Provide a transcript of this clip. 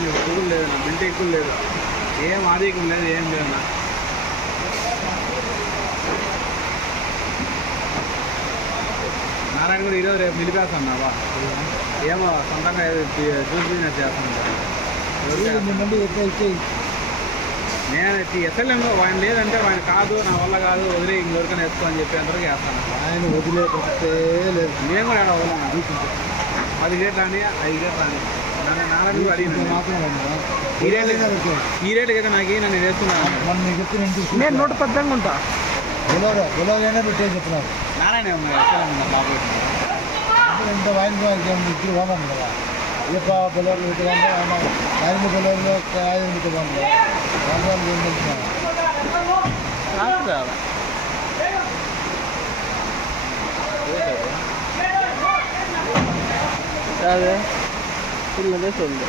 అని చెప్పి లేదు నా బిల్ట్ ఎక్కువ లేదు ఏం ఆధిక్యం లేదు ఏం లేదు నా నారాయణ కూడా ఈరోజు రేపు నిలిపేస్తున్నావా ఏమో సొంతంగా జ్యూస్ బిజినెస్ చేస్తున్నాను నేను ఎస్ఎల్ఎంలో ఆయన లేదంటే ఆయన కాదు నా వల్ల కాదు వదిలే ఇంకొకరికైనా వేసుకో అని చెప్పేంతవరకు వేస్తాను ఆయన వదిలేకపోతే లేదు నేను కూడా ఎలా వదలను 10 గేట్లు రాని 5 గేట్లు రాని నన్ను నారాయణ కూడా అడిగిన ఈ రేటు కదా నాకు నన్ను వేస్తున్నాను నేను 110 ఉంటా గులాబైనా పెట్టేసి చెప్తున్నారు నారాయణ ఎస్ఎల్ఎం బాబు ఇంత వాయిస్ ఇప్పుడు పోదాం కదా ఏ బెలూర్లు పెట్టుకోండి ఆయన బెలూర్లో కాయ పెట్టుకోండి వాళ్ళు ఏం తెలుస్తున్నారు అదే చిన్నదే చూడండి